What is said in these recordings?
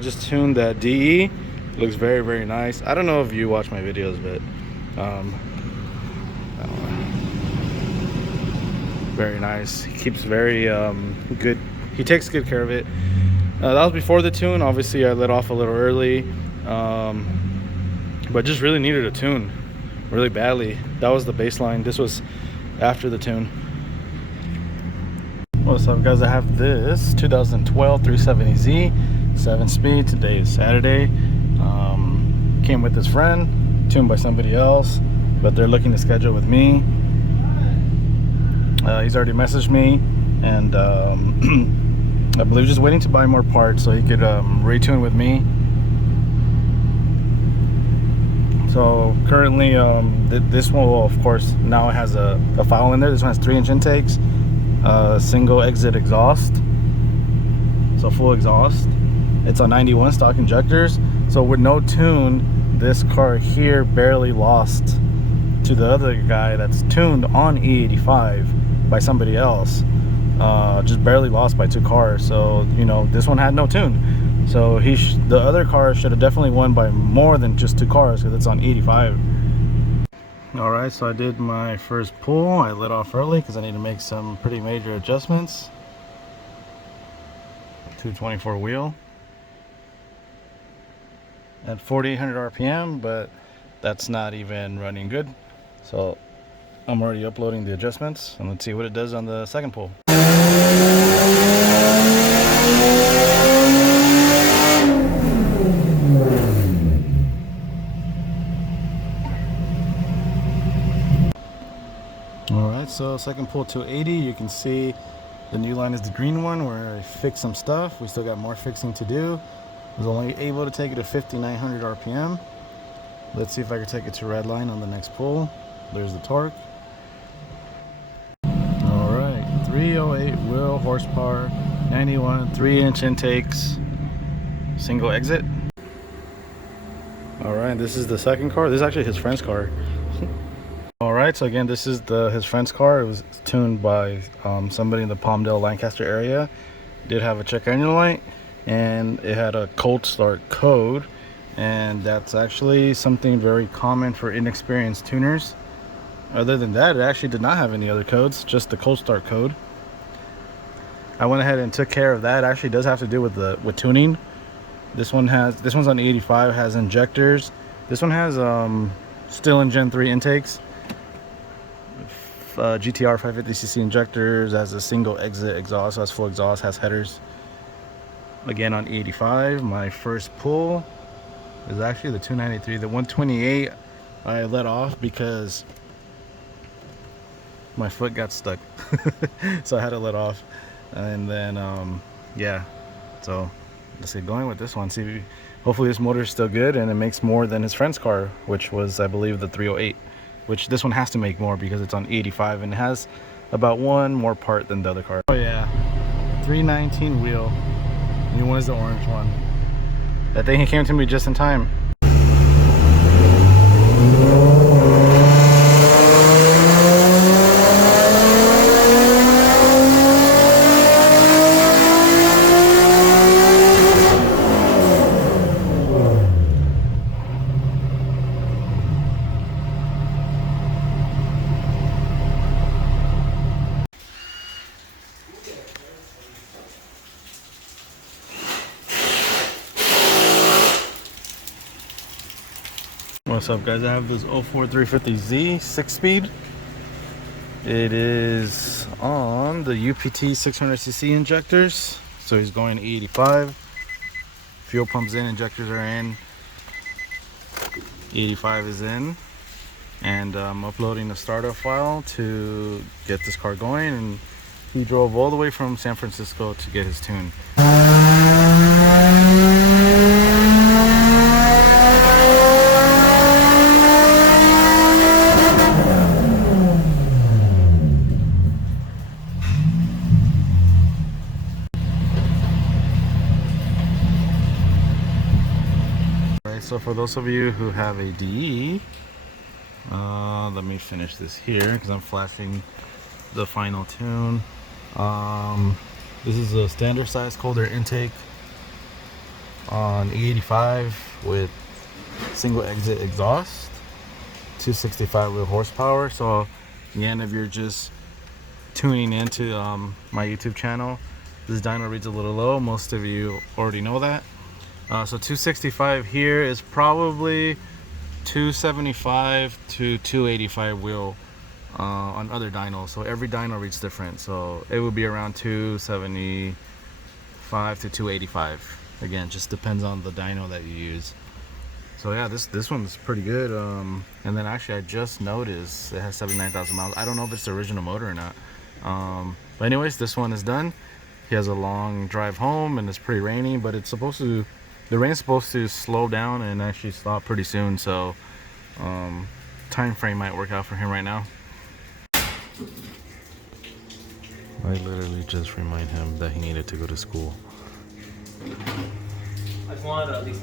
I just tuned that DE. It looks very, very nice. I don't know if you watch my videos, but very nice. He keeps very good. He takes good care of it. That was before the tune. Obviously, I let off a little early, but just really needed a tune really badly. That was the baseline. This was after the tune. What's up, guys? I have this 2012 370Z 7-speed. Today is Saturday. Came with his friend, tuned by somebody else, but they're looking to schedule with me. He's already messaged me, and I believe just waiting to buy more parts so he could retune with me. So currently this one, well, of course, now it has a file in there. This one has 3-inch intakes, single exit exhaust, so full exhaust. It's on 91 stock injectors. So with no tune, this car here barely lost to the other guy that's tuned on E85 by somebody else. Just barely lost by 2 cars. So, you know, this one had no tune. So the other car should have definitely won by more than just 2 cars because it's on 85. All right, so I did my first pull. I let off early because I need to make some pretty major adjustments. 224 wheel at 4,800 RPM, but that's not even running good. So I'm already uploading the adjustments, and let's see what it does on the second pull. Alright, so second pull 280, you can see the new line is the green one where I fixed some stuff. We still got more fixing to do. I was only able to take it to 5,900 RPM. Let's see if I can take it to red line on the next pull. There's the torque. Alright, 308 wheel horsepower, 91, 3-inch intakes, single exit. Alright, this is the second car. This is actually his friend's car. Alright, so again, this is his friend's car. It was tuned by somebody in the Palmdale, Lancaster area. Did have a check engine light, and it had a cold start code, and that's actually something very common for inexperienced tuners. Other than that, it actually did not have any other codes, just the cold start code. I went ahead and took care of that. It actually does have to do with tuning. This one's on 85, has injectors. This one has still in Gen 3 intakes. GTR 550cc injectors, has a single exit exhaust, has full exhaust, has headers. Again on 85. My first pull is actually the 293. The 128 I let off because my foot got stuck. So I had to let off, and then yeah, so let's get going with this one. See, hopefully this motor is still good and it makes more than his friend's car, which was, I believe, the 308, which this one has to make more because it's on 85 and it has about one more part than the other car. Oh yeah, 319 wheel. New one is the orange one. That thing came to me just in time. What's up, guys? I have this 04 350Z 6-speed. It is on the UPT 600cc injectors, so he's going 85. Fuel pumps in, injectors are in, 85 is in, and I'm uploading the startup file to get this car going. And he drove all the way from San Francisco to get his tune. So for those of you who have a DE, let me finish this here because I'm flashing the final tune. This is a standard size cold air intake on E85 with single exit exhaust, 265 wheel horsepower. So again, if you're just tuning into my YouTube channel, this dyno reads a little low. Most of you already know that. So 265 here is probably 275 to 285 wheel on other dynos. So every dyno reads different. So it would be around 275 to 285. Again, just depends on the dyno that you use. So yeah, this one's pretty good. And then actually I just noticed it has 79,000 miles. I don't know if it's the original motor or not. But anyways, this one is done. He has a long drive home and it's pretty rainy, but it's supposed to, the rain's supposed to slow down and actually stop pretty soon. So time frame might work out for him right now. I literally just remind him that he needed to go to school. I just wanted to at least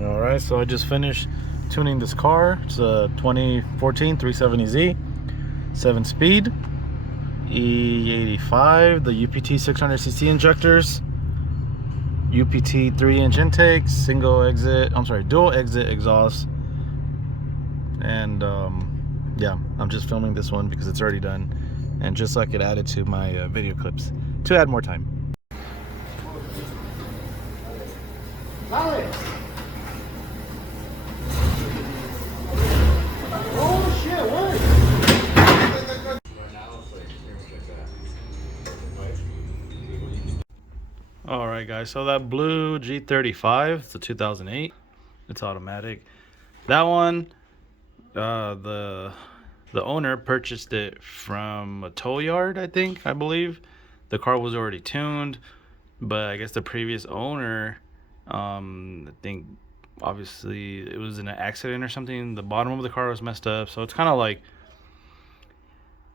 All right, so I just finished tuning this car. It's a 2014 370Z, 7-speed, E85, the UPT 600cc injectors, UPT 3-inch intakes, dual exit exhaust, and yeah, I'm just filming this one because it's already done, and just so I could add it to my video clips to add more time. Oh shit, what? Alright guys, so that blue G35, it's a 2008, it's automatic. That one, the owner purchased it from a tow yard, I believe. The car was already tuned, but I guess the previous owner, I think obviously it was in an accident or something. The bottom of the car was messed up, so it's kind of like,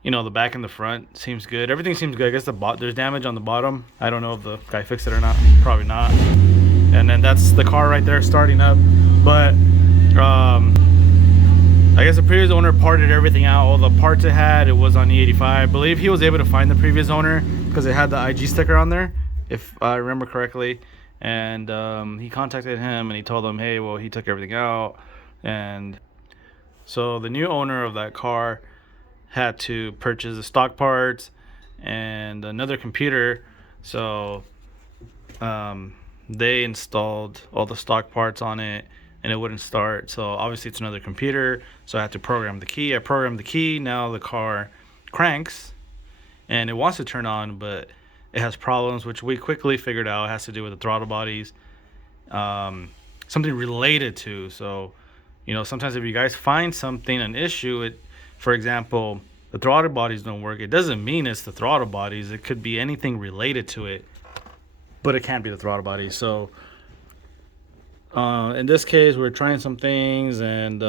you know, the back and the front seems good. Everything seems good. I guess there's damage on the bottom. I don't know if the guy fixed it or not. Probably not. And then that's the car right there starting up. But I guess the previous owner parted everything out. All the parts it had, it was on E85. I believe he was able to find the previous owner because it had the IG sticker on there, if I remember correctly. And he contacted him and he told him, hey, well, he took everything out. And so the new owner of that car had to purchase the stock parts and another computer. So they installed all the stock parts on it and it wouldn't start. So obviously it's another computer, so I had to program the key. I programmed the key. Now the car cranks and it wants to turn on, but it has problems, which we quickly figured out. It has to do with the throttle bodies, something related to. So, you know, sometimes if you guys find something, an issue, for example, the throttle bodies don't work, it doesn't mean it's the throttle bodies. It could be anything related to it, but it can't be the throttle bodies. So in this case, we're trying some things and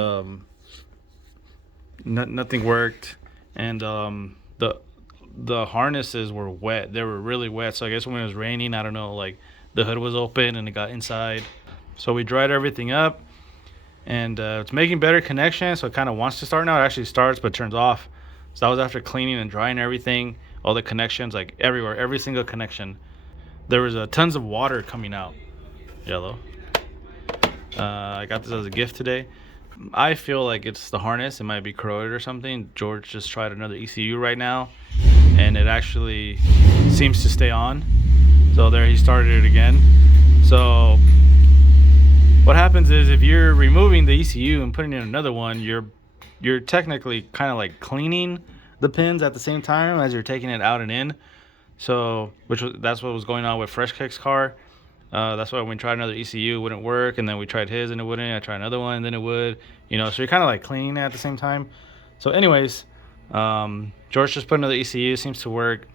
nothing worked. And the harnesses were wet. They were really wet. So I guess when it was raining, I don't know, like the hood was open and it got inside. So we dried everything up and it's making better connection. So it kind of wants to start now. It actually starts but turns off. So that was after cleaning and drying everything, all the connections, like everywhere, every single connection. There was tons of water coming out. Yellow. I got this as a gift today. I feel like it's the harness. It might be corroded or something. George just tried another ECU right now, and it actually seems to stay on. So there, he started it again. So what happens is if you're removing the ECU and putting in another one, you're technically kind of like cleaning the pins at the same time as you're taking it out and in. So that's what was going on with Fresh Kick's car. That's why when we tried another ECU, it wouldn't work, and then we tried his and it wouldn't. I tried another one and then it would, you know. So you're kind of like cleaning it at the same time. So anyways, George just put another ECU, seems to work.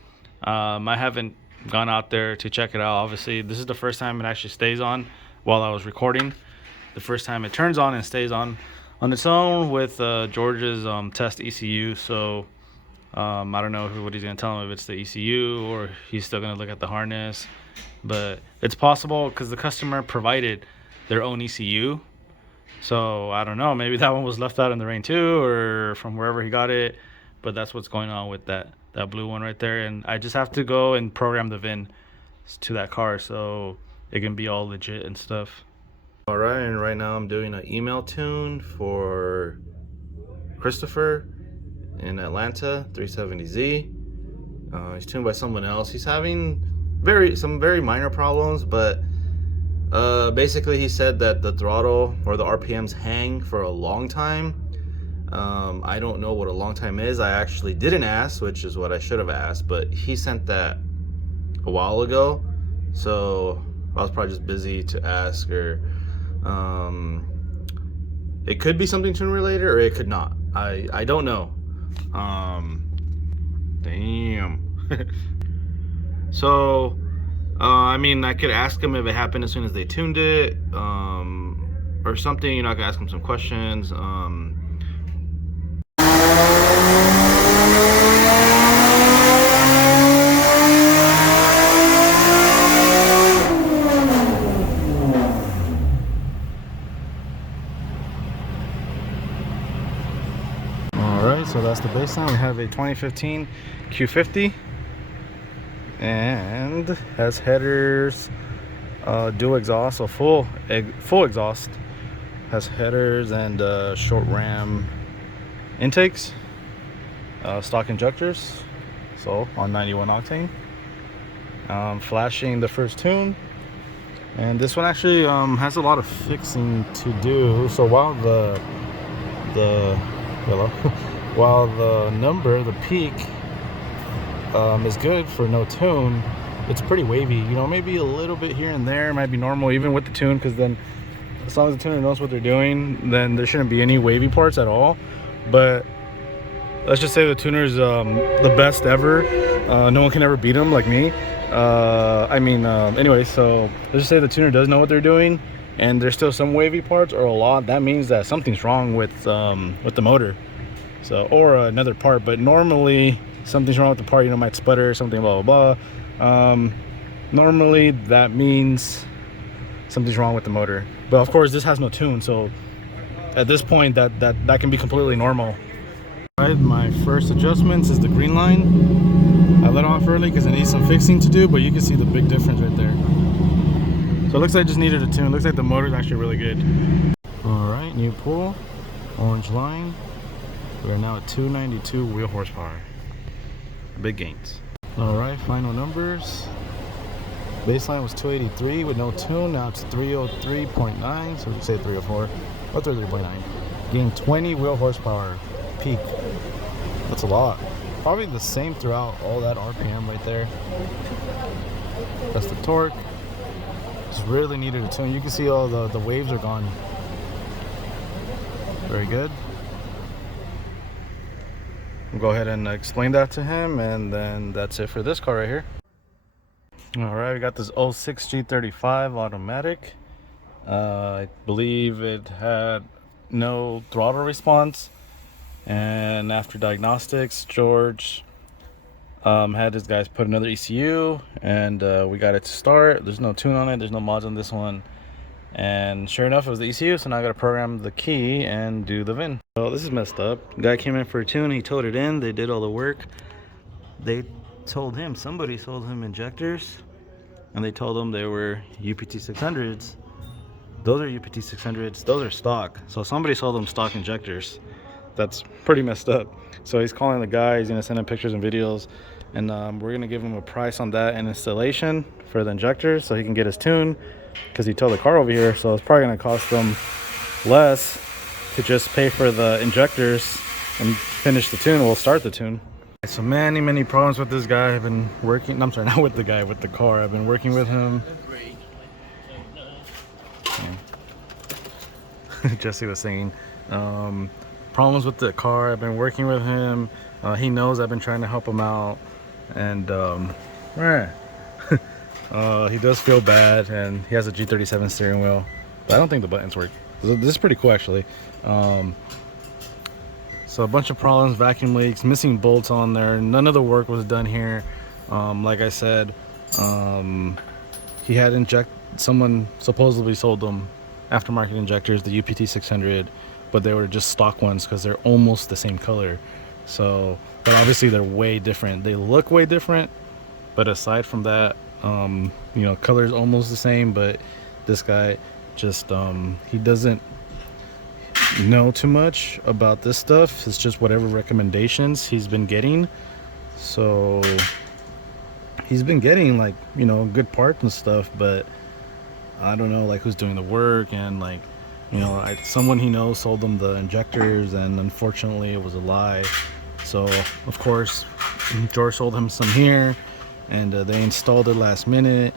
I haven't gone out there to check it out. Obviously, this is the first time it actually stays on while I was recording. The first time it turns on and stays on its own with George's test ECU. So I don't know what he's gonna tell him, if it's the ECU or he's still gonna look at the harness. But it's possible because the customer provided their own ECU. So I don't know, maybe that one was left out in the rain too, or from wherever he got it. But that's what's going on with that that blue one right there, and I just have to go and program the VIN to that car so it can be all legit and stuff. All right, and right now I'm doing an email tune for Christopher in Atlanta, 370Z. He's tuned by someone else. He's having some very minor problems, but basically he said that the throttle or the RPMs hang for a long time. I don't know what a long time is. I actually didn't ask, which is what I should have asked, but he sent that a while ago, so I was probably just busy to ask, or it could be something tune related, or it could not. I don't know. Damn. So I mean, I could ask him if it happened as soon as they tuned it, or something. You know, I could ask him some questions. Alright, so that's the baseline. We have a 2015 Q50 and has headers, dual exhaust, so full exhaust. Has headers and short ram intakes, stock injectors, so on 91 octane. Flashing the first tune, and this one actually has a lot of fixing to do. So while the while the number, the peak, is good for no tune, it's pretty wavy. You know, maybe a little bit here and there might be normal even with the tune, because then as long as the tuner knows what they're doing, then there shouldn't be any wavy parts at all. But let's just say the tuner's the best ever. No one can ever beat him like me. Anyway, so let's just say the tuner does know what they're doing and there's still some wavy parts or a lot. That means that something's wrong with the motor, so, or another part. But normally something's wrong with the part, you know, might sputter, something, blah blah blah. Normally that means something's wrong with the motor. But of course this has no tune, so at this point that can be completely normal. Right, my first adjustments is the green line. I let off early because it needs some fixing to do, but you can see the big difference right there. So it looks like I just needed a tune. It looks like the motor is actually really good. All right, new pull, orange line. We're now at 292 wheel horsepower. Big gains. All right, final numbers. Baseline was 283 with no tune. Now it's 303.9, so we can say 304 or 303.9. Gained 20 wheel horsepower peak. That's a lot. Probably the same throughout all that RPM right there. That's the torque. Just really needed a tune. You can see all the waves are gone. Very good. We'll go ahead and explain that to him, and then that's it for this car right here. All right, we got this 06 G35 automatic. I believe it had no throttle response, and after diagnostics, George had his guys put another ECU, and we got it to start. There's no tune on it, there's no mods on this one, and sure enough it was the ECU. So now I gotta program the key and do the VIN. So this is messed up. Guy came in for a tune, he towed it in, they did all the work. They told him, somebody sold him injectors, and they told him they were UPT 600s. Those are UPT 600s, those are stock. So somebody sold them stock injectors. That's pretty messed up. So he's calling the guy, he's gonna send him pictures and videos, and we're gonna give him a price on that and installation for the injectors so he can get his tune, because he towed the car over here. So it's probably gonna cost them less to just pay for the injectors and finish the tune. We'll start the tune. So many problems with this guy. I've been working, I'm sorry, not with the guy, with the car. I've been working with him. Yeah. Jesse was singing. Problems with the car. I've been working with him. He knows I've been trying to help him out, and he does feel bad, and he has a G37 steering wheel, but I don't think the buttons work. This is pretty cool actually. So a bunch of problems, vacuum leaks, missing bolts on there. None of the work was done here. Like I said, he had someone supposedly sold them aftermarket injectors, the UPT 600, but they were just stock ones because they're almost the same color. So, but obviously they're way different. They look way different, but aside from that, you know, color's almost the same. But this guy just he doesn't know too much about this stuff. It's just whatever recommendations he's been getting. So he's been getting, like, you know, good parts and stuff, but I don't know, like, who's doing the work. And, like, you know, someone he knows sold them the injectors, and unfortunately it was a lie. So of course George sold him some here, and they installed it last minute,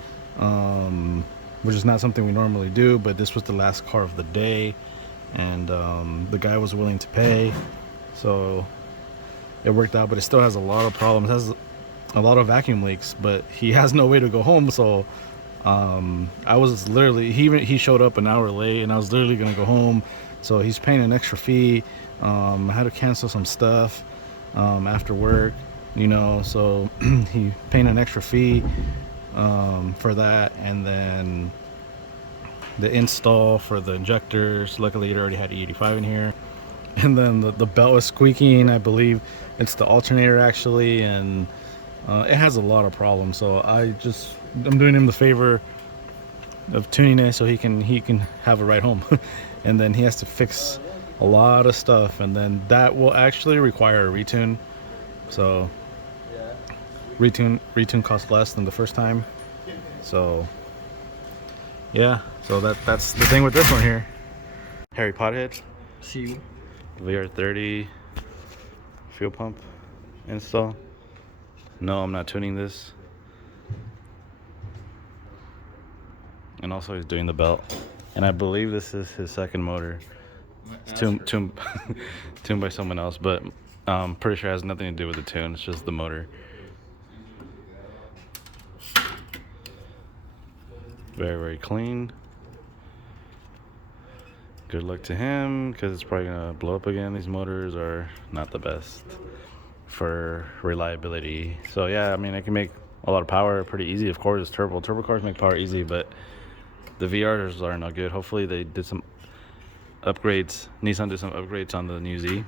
which is not something we normally do, but this was the last car of the day, and the guy was willing to pay, so it worked out. But it still has a lot of problems. It has a lot of vacuum leaks, but he has no way to go home. So I was literally, he showed up an hour late, and I was literally gonna go home. So he's paying an extra fee. I had to cancel some stuff after work, you know, so he paying an extra fee for that. And then the install for the injectors, luckily it already had E85 in here. And then the belt was squeaking. I believe it's the alternator actually, and it has a lot of problems. So I'm doing him the favor of tuning it so he can have a ride home. And then he has to fix a lot of stuff, and then that will actually require a retune. So retune costs less than the first time. So yeah, so that's the thing with this one here. Harry Pothead. See, VR30 fuel pump install. No, I'm not tuning this. And also he's doing the belt. And I believe this is his second motor. It's tuned by someone else, but I'm pretty sure it has nothing to do with the tune. It's just the motor. Very, very clean. Good luck to him, because it's probably gonna blow up again. These motors are not the best for reliability. So yeah, I mean, it can make a lot of power pretty easy. Of course, it's turbo cars make power easy, but the VRs are not good. Hopefully they did some upgrades. Nissan did some upgrades on the new Z,